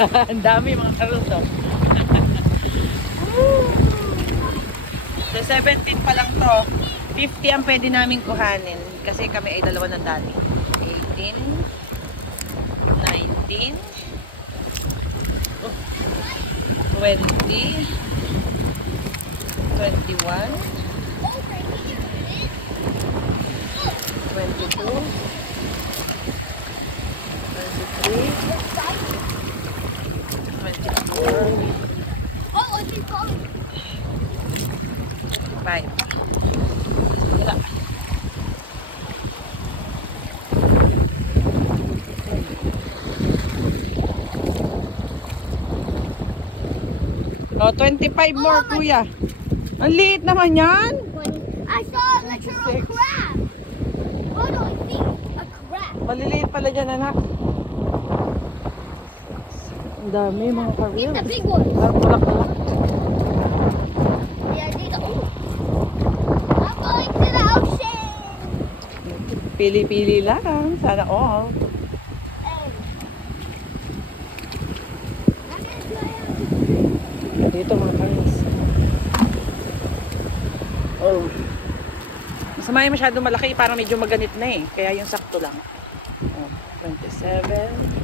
Ang dami mga karot, oh. So 17 pa lang to. 50 ang pwede namin kuhanin kasi kami ay dalawa ng daddy. 18, 19, 20, 21, 22, 5. Wala. Oh, 25 more, kuya. Ang liit naman yan. I saw a literal crab. What do I see? A crab. Maliliit pala dyan, anak. Ang dami, mga Get karil. the big one. Bulak-bulak. Yeah, these are. I'm going to the ocean. Pili-pili lang. Sana all. Dito mga karils. Oh. Masama yung masyado malaki. Parang medyo maganit na eh. Kaya yung sakto lang. Oh, 27.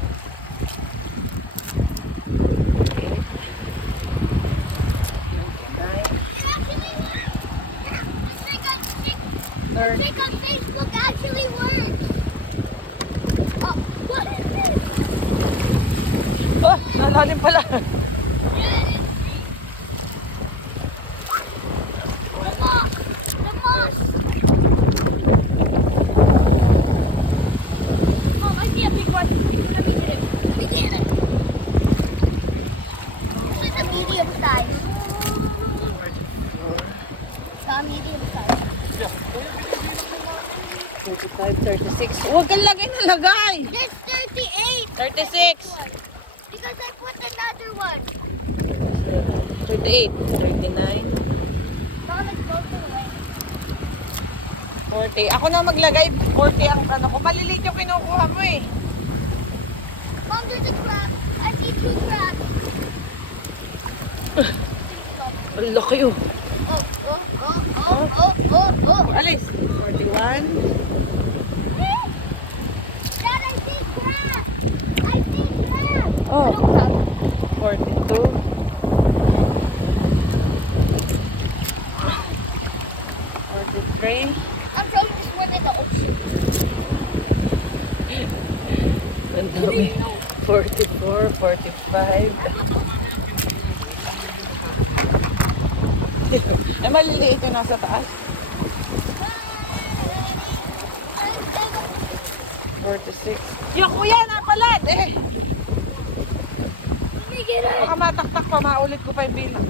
29. Trick on Facebook actually works. Oh, what is this? Oh, nalalim pala. The moss. Mom, I see a big one. Let me get it. Let me get it. This is a medium size. It's a medium size. 35, 36. Huwag kang lagay na lagay. There's 38. 36. Because I put another one. 38. 39. Mom, let's go to the way. 40. Ako na maglagay. 40 ang ano ko. Maliliit yung kinukuha mo eh. Mom, there's a crab. I see 2 crabs. Ang laki oh. Oh. Alis. 41. Dad, I see crab. I see crab. Oh. No crab. 42. 43. I'm throwing this one in the ocean. Ang dami. 44, 45. Ay, maliliit yung nasa taas. 46. Yung kuya, napalat eh. Let me get it. Baka mataktak pa, maulit ko pa yung bilang.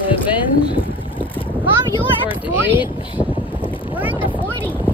47. Mom, you were at 48. 40. We're in the 40.